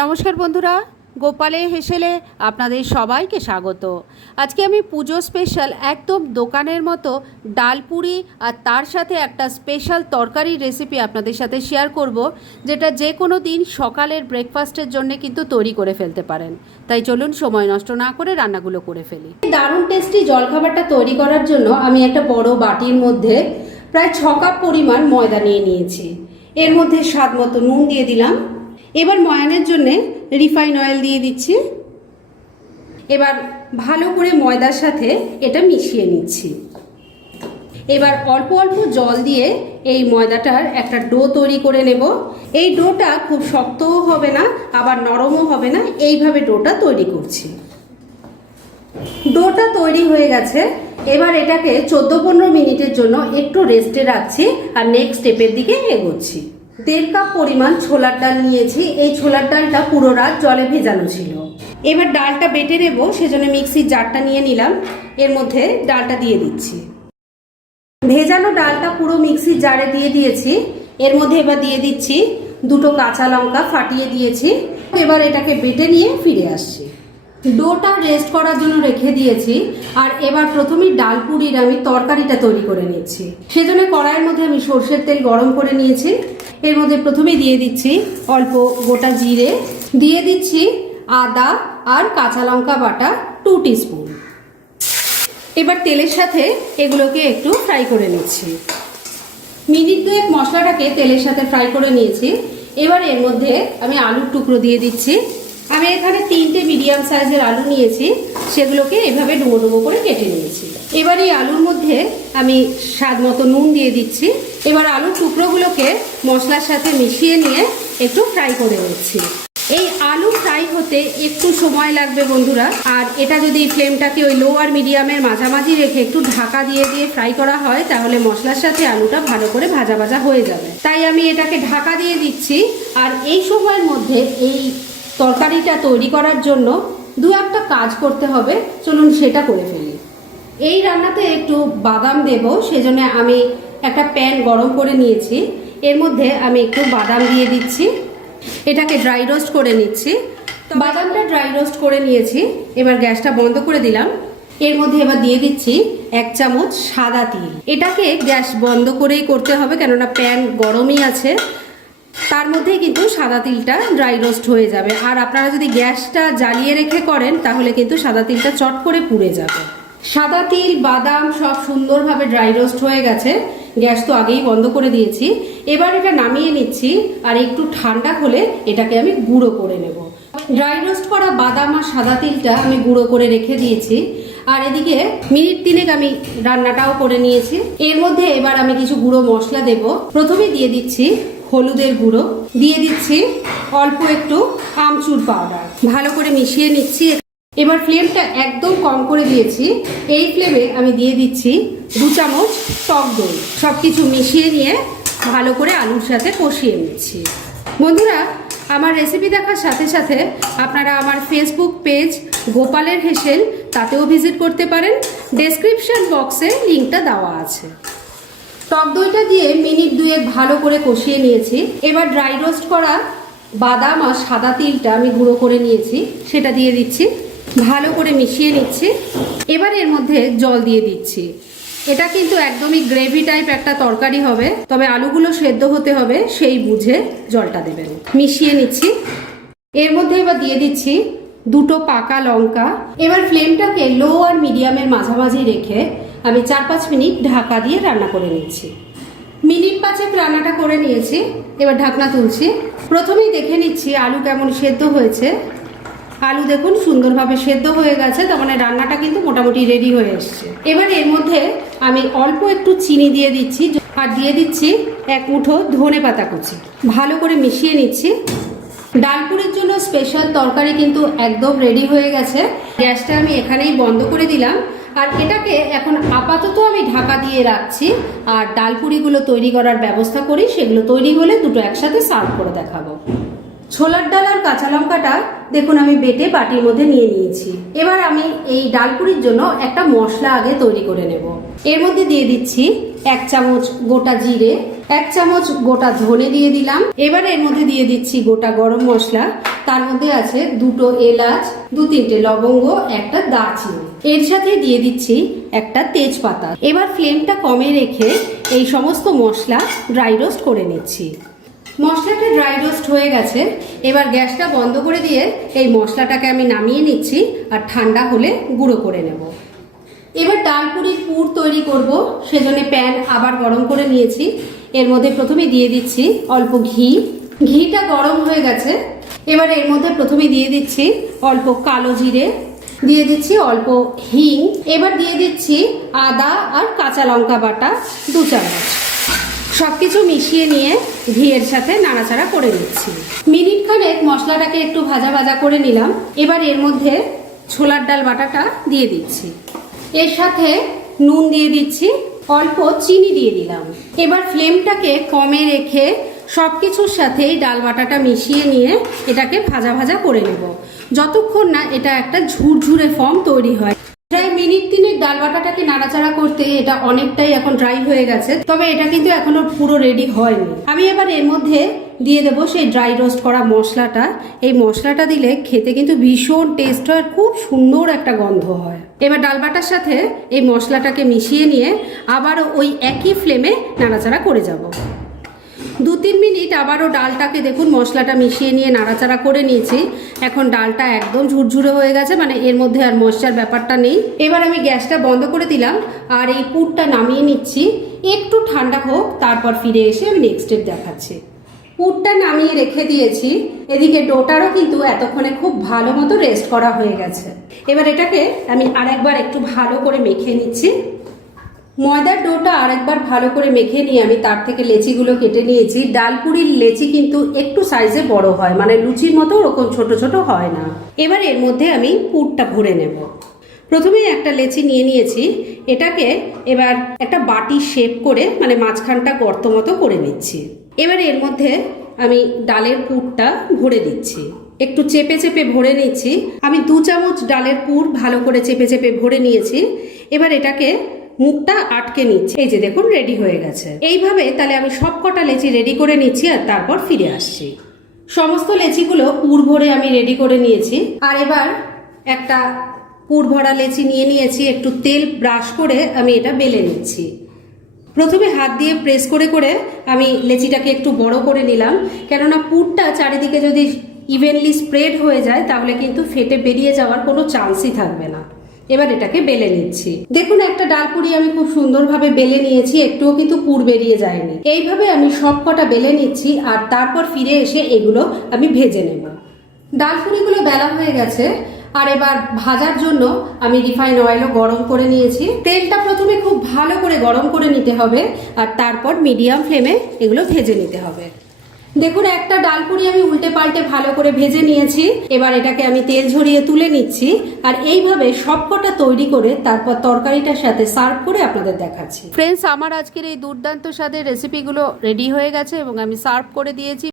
নমস্কার বন্ধুরা, গোপালে হেসেলে আপনাদের সবাইকে স্বাগত। আজকে আমি পুজো স্পেশাল একদম দোকানের মতো ডালপুরি আর তার সাথে একটা স্পেশাল তরকারির রেসিপি আপনাদের সাথে শেয়ার করব, যেটা যে কোনো দিন সকালের ব্রেকফাস্টের জন্য কিন্তু তৈরি করে ফেলতে পারেন। তাই চলুন সময় নষ্ট না করে রান্নাগুলো করে ফেলি। দারুণ টেস্টি জলখাবারটা তৈরি করার জন্য আমি একটা বড় বাটির মধ্যে প্রায় ছ কাপ পরিমাণ ময়দা নিয়ে নিয়েছি। এর মধ্যে স্বাদ মতো নুন দিয়ে দিলাম। এবার ময়ানের জন্যে রিফাইন অয়েল দিয়ে দিচ্ছি। এবার ভালো করে ময়দার সাথে এটা মিশিয়ে নিচ্ছি। এবার অল্প অল্প জল দিয়ে এই ময়দাটার একটা ডো তৈরি করে নেব। এই ডোটা খুব শক্তও হবে না, আবার নরমও হবে না, এইভাবে ডোটা তৈরি করছি। ডোটা তৈরি হয়ে গেছে। এবার এটাকে চোদ্দ পনেরো মিনিটের জন্য একটু রেস্টে রাখছি আর নেক্সট স্টেপের দিকে এগোচ্ছি। দেড় কাপ পরিমাণ ছোলার ডাল নিয়েছি। এই ছোলার ডালটা পুরো রাত জলে ভেজানো ছিল। এবার ডালটা বেটে নেব, সেজন্য মিক্সির জারটা নিয়ে নিলাম। এর মধ্যে ডালটা দিয়ে দিচ্ছি। ভেজানো ডালটা পুরো মিক্সির জারে দিয়ে দিয়েছি। এর মধ্যে এবার দিয়ে দিচ্ছি দুটো কাঁচা লঙ্কা ফাটিয়ে দিয়েছি। এবার এটাকে বেটে নিয়ে ফিরে আসছি। ডোটা রেস্ট করার জন্য রেখে দিয়েছি। আর এবার প্রথমেই ডাল পুরির আমি তরকারিটা তৈরি করে নিচ্ছি। সেজন্য কড়াইয়ের মধ্যে আমি সর্ষের তেল গরম করে নিয়েছি। এর মধ্যে প্রথমেই দিয়ে দিচ্ছি অল্প গোটা জিরে, দিয়ে দিচ্ছি আদা আর কাঁচা লঙ্কা বাটা টু টিস্পুন এবার তেলের সাথে এগুলোকে একটু ফ্রাই করে নিচ্ছি। মিনিট দুয়েক মশলাটাকে তেলের সাথে ফ্রাই করে নিয়েছি। এবার এর মধ্যে আমি আলুর টুকরো দিয়ে দিচ্ছি। আমি এখানে তিনটে মিডিয়াম সাইজের আলু নিয়েছি। সেগুলোকে এভাবে ডুবো ডুবো করে কেটে নিয়েছি। এবার এই আলুর মধ্যে আমি স্বাদ মতো নুন দিয়ে দিচ্ছি। এবার আলুর টুকরোগুলোকে মশলার সাথে মিশিয়ে নিয়ে একটু ফ্রাই করে নিচ্ছি। এই আলু ফ্রাই হতে একটু সময় লাগবে বন্ধুরা। আর এটা যদি ফ্লেমটাকে ওই লো আর মিডিয়ামের মাঝামাঝি রেখে একটু ঢাকা দিয়ে দিয়ে ফ্রাই করা হয়, তাহলে মশলার সাথে আলুটা ভালো করে ভাজা ভাজা হয়ে যাবে। তাই আমি এটাকে ঢাকা দিয়ে দিচ্ছি। আর এই সময়ের মধ্যে এই তরকারিটা তৈরি করার জন্য দু একটা কাজ করতে হবে, চলুন সেটা করে ফেলি। এই রান্নাতে একটু বাদাম দেব, সেজন্য আমি একটা প্যান গরম করে নিয়েছি। এর মধ্যে আমি একটু বাদাম দিয়ে দিচ্ছি। এটাকে ড্রাই রোস্ট করে নিচ্ছি। বাদামটা ড্রাই রোস্ট করে নিয়েছি, এবার গ্যাসটা বন্ধ করে দিলাম। এর মধ্যে এবার দিয়ে দিচ্ছি এক চামচ সাদা তিল। এটাকে গ্যাস বন্ধ করেই করতে হবে, কেননা প্যান গরমই আছে। তার মধ্যে কিন্তু সাদা তিলটা ড্রাই রোস্ট হয়ে যাবে। আর আপনারা যদি গ্যাসটা জ্বালিয়ে রেখে করেন, তাহলে কিন্তু সাদা তিলটা চট করে পুড়ে যাবে। সাদা তিল, বাদাম সব সুন্দরভাবে ড্রাই রোস্ট হয়ে গেছে। গ্যাস তো আগেই বন্ধ করে দিয়েছি। এবার এটা নামিয়ে নিচ্ছি আর একটু ঠান্ডা হলে এটাকে আমি গুঁড়ো করে নেব। ড্রাই রোস্ট করা বাদাম আর সাদা তিলটা আমি গুঁড়ো করে রেখে দিয়েছি। আর এদিকে মিনিট তিনেক আমি রান্নাটাও করে নিয়েছি। এর মধ্যে এবার আমি কিছু গুঁড়ো মশলা দেব। প্রথমে দিয়ে দিচ্ছি হলুদের গুঁড়ো। দিয়ে দিচ্ছি অল্প একটু আমচুর পাউডার ভালো করে মিশিয়ে নিচ্ছি। এবার ফ্লেমটা একদম কম করে দিয়েছি। এই ফ্লেমে আমি দিয়ে দিচ্ছি দু চামচ টক দই। সব কিছু মিশিয়ে নিয়ে ভালো করে আলুর সাথে কষিয়ে নিচ্ছি। বন্ধুরা, আমার রেসিপি দেখার সাথে সাথে আপনারা আমার ফেসবুক পেজ গোপালের হেসেল, তাতেও ভিজিট করতে পারেন। ডেসক্রিপশন বক্সে লিঙ্কটা দেওয়া আছে। টক দইটা দিয়ে মিনিট দুয়েক ভালো করে কষিয়ে নিয়েছি। এবার ড্রাই রোস্ট করা বাদাম আর সাদা তিলটা আমি গুঁড়ো করে নিয়েছি, সেটা দিয়ে দিচ্ছি। ভালো করে মিশিয়ে নিচ্ছি। এবার এর মধ্যে জল দিয়ে দিচ্ছি। এটা কিন্তু একদমই গ্রেভি টাইপ একটা তরকারি হবে, তবে আলুগুলো সেদ্ধ হতে হবে, সেই বুঝে জলটা দেবেন। মিশিয়ে নিচ্ছি। এর মধ্যে এবার দিয়ে দিচ্ছি দুটো পাকা লঙ্কা। এবার ফ্লেমটাকে লো আর মিডিয়ামের মাঝামাঝি রেখে আমি চার পাঁচ মিনিট ঢাকা দিয়ে রান্না করে নিচ্ছি। মিনিট পাঁচেক রান্নাটা করে নিয়েছি, এবার ঢাকনা তুলছি। প্রথমেই দেখে নিচ্ছি আলু কেমন সেদ্ধ হয়েছে। আলু দেখুন সুন্দরভাবে সেদ্ধ হয়ে গেছে, তার মানে রান্নাটা কিন্তু মোটামুটি রেডি হয়ে এসছে। এবার এর মধ্যে আমি অল্প একটু চিনি দিয়ে দিচ্ছি, আর দিয়ে দিচ্ছি এক মুঠো ধনে পাতা কুচি। ভালো করে মিশিয়ে নিচ্ছি। ডালপুরের জন্য স্পেশাল তরকারি কিন্তু একদম রেডি হয়ে গেছে। গ্যাসটা আমি এখানেই বন্ধ করে দিলাম। আর এটাকে এখন আপাতত আমি ঢাকা দিয়ে রাখছি, আর ডালপুরিগুলো তৈরি করার ব্যবস্থা করি, সেগুলো তৈরি হলে দুটো একসাথে সার্ভ করে দেখাবো। ছোলার ডাল আর কাঁচা লঙ্কাটা দেখুন আমি বেটে বাটির মধ্যে নিয়ে নিয়েছি। এবার আমি এই ডালপুরির জন্য একটা মশলা আগে তৈরি করে নেব। এর মধ্যে দিয়ে দিচ্ছি এক চামচ গোটা জিরে, এক চামচ গোটা ধনে দিয়ে দিলাম। এবার এর মধ্যে দিয়ে দিচ্ছি গোটা গরম মশলা। তার মধ্যে আছে দুটো এলাচ, দু তিনটে লবঙ্গ, একটা দারচিনি। এর সাথে দিয়ে দিচ্ছি একটা তেজপাতা। এবার ফ্লেমটা কমে রেখে এই সমস্ত মশলা ড্রাই রোস্ট করে নিচ্ছি। মশলাটা ড্রাই রোস্ট হয়ে গেছে। এবার গ্যাসটা বন্ধ করে দিয়ে এই মশলাটাকে আমি নামিয়ে নিচ্ছি আর ঠান্ডা হলে গুঁড়ো করে নেব। এবার ডালপুরির পুর তৈরি করব। সেজন্য প্যান আবার গরম করে নিয়েছি। এর মধ্যে প্রথমে দিয়ে দিচ্ছি অল্প ঘি। ঘিটা গরম হয়ে গেছে। এবার এর মধ্যে প্রথমে দিয়ে দিচ্ছি অল্প কালো জিরে। দিয়ে দিচ্ছি অল্প হিং। এবার দিয়ে দিচ্ছি আদা আর কাঁচা লঙ্কা বাটা, দু চামচ। সব কিছু মিশিয়ে নিয়ে ঘিয়ের সাথে নাড়াচাড়া করে নিচ্ছি। মিনিট খানেক মশলাটাকে একটু ভাজা ভাজা করে নিলাম। এবার এর মধ্যে ছোলার ডাল বাটাটা দিয়ে দিচ্ছি। এর সাথে নুন দিয়ে দিচ্ছি, অল্প চিনি দিয়ে দিলাম। এবার ফ্লেমটাকে কমে রেখে সব কিছুর সাথেই ডাল বাটাটা মিশিয়ে নিয়ে এটাকে ভাজা ভাজা করে নেব। যতক্ষণ না এটা একটা ঝুরঝুরে ফর্ম তৈরি হয়। প্রায় মিনিট তিনেক ডাল বাটাটাকে নাড়াচাড়া করতে এটা অনেকটাই এখন ড্রাই হয়ে গেছে, তবে এটা কিন্তু এখনও পুরো রেডি হয়নি। আমি এবার এর মধ্যে দিয়ে দেবো সেই ড্রাই রোস্ট করা মশলাটা। এই মশলাটা দিলে খেতে কিন্তু ভীষণ টেস্ট হয় খুব সুন্দর একটা গন্ধ হয়। এবার ডাল বাটার সাথে এই মশলাটাকে মিশিয়ে নিয়ে আবারও ওই একই ফ্লেমে নাড়াচাড়া করে যাব। দু তিন মিনিট আবারও ডালটাকে দেখুন মশলাটা মিশিয়ে নিয়ে নাড়াচাড়া করে নিয়েছি। এখন ডালটা একদম ঝুরঝুরে হয়ে গেছে মানে এর মধ্যে আর মশলার ব্যাপারটা নেই। এবার আমি গ্যাসটা বন্ধ করে দিলাম আর এই পুরটা নামিয়ে নিচ্ছি। একটু ঠান্ডা হোক, তারপর ফিরে এসে আমি নেক্সট স্টেপ দেখাচ্ছি। পুরটা নামিয়ে রেখে দিয়েছি। এদিকে ডোটারও কিন্তু এতক্ষণে খুব ভালো মতো রেস্ট করা হয়ে গেছে। এবার এটাকে আমি আরেকবার একটু ভালো করে মেখে নিচ্ছি। ময়দার ডোটা আরেকবার ভালো করে মেখে নিয়ে আমি তার থেকে লেচিগুলো কেটে নিয়েছি। ডালপুরির লেচি কিন্তু একটু সাইজে বড় হয় মানে লুচির মতো ওরকম ছোট ছোট হয় না। এবার এর মধ্যে আমি পুরটা ভরে নেব। প্রথমেই একটা লেচি নিয়ে নিয়েছি, এটাকে এবার একটা বাটি শেপ করে মানে মাঝখানটা গর্ত মতো করে নিচ্ছি। এবার এর মধ্যে আমি ডালের পুরটা ভরে দিচ্ছি একটু চেপে চেপে ভরে নিচ্ছি। আমি দু চামচ ডালের পুর ভালো করে চেপে চেপে ভরে নিয়েছি। এবার এটাকে মুখটা আটকে নিচ্ছি। এই যে দেখুন রেডি হয়ে গেছে। এইভাবে তাহলে আমি সব কটা লেচি রেডি করে নিচ্ছি আর তারপর ফিরে আসছি। সমস্ত লেচিগুলো পুর ভরে আমি রেডি করে নিয়েছি। আর এবার একটা পুর ভরা লেচি নিয়ে নিয়েছি, একটু তেল ব্রাশ করে আমি এটা বেলে নিচ্ছি। প্রথমে হাত দিয়ে প্রেস করে করে আমি লেচিটাকে একটু বড় করে নিলাম, কেননা পুরটা চারিদিকে যদি ইভেনলি স্প্রেড হয়ে যায়, তাহলে কিন্তু ফেটে বেরিয়ে যাওয়ার কোনো চান্সই থাকবে না। এবার এটাকে বেলে নিচ্ছি। দেখুন, একটা ডালপুরি আমি খুব সুন্দরভাবে বেলে নিয়েছি, একটুও কিন্তু পুর বেরিয়ে যায়নি। এইভাবে আমি সব কটা বেলে নিচ্ছি আর তারপর ফিরে এসে এগুলো আমি ভেজে নেব। ডালপুরিগুলো বেলা হয়ে গেছে আর এবার ভাজার জন্য আমি রিফাইন অয়েলও গরম করে নিয়েছি। তেলটা প্রথমে খুব ভালো করে গরম করে নিতে হবে আর তারপর মিডিয়াম ফ্লেমে এগুলো ভেজে নিতে হবে। দেখুন, একটা ডালপুরি আমি উল্টে পাল্টে ভালো করে ভেজে নিয়েছি। এবার এটাকে আমি তেল ঝরিয়ে তুলে নিচ্ছি আর এইভাবে সবকটা তৈরি করে তারপর তরকারিটার সাথে সার্ভ করে আপনাদের দেখাচ্ছি। ফ্রেন্ডস আমার আজকের এই দুর্দান্ত স্বাদের রেসিপিগুলো রেডি হয়ে গেছে এবং আমি সার্ভ করে দিয়েছি।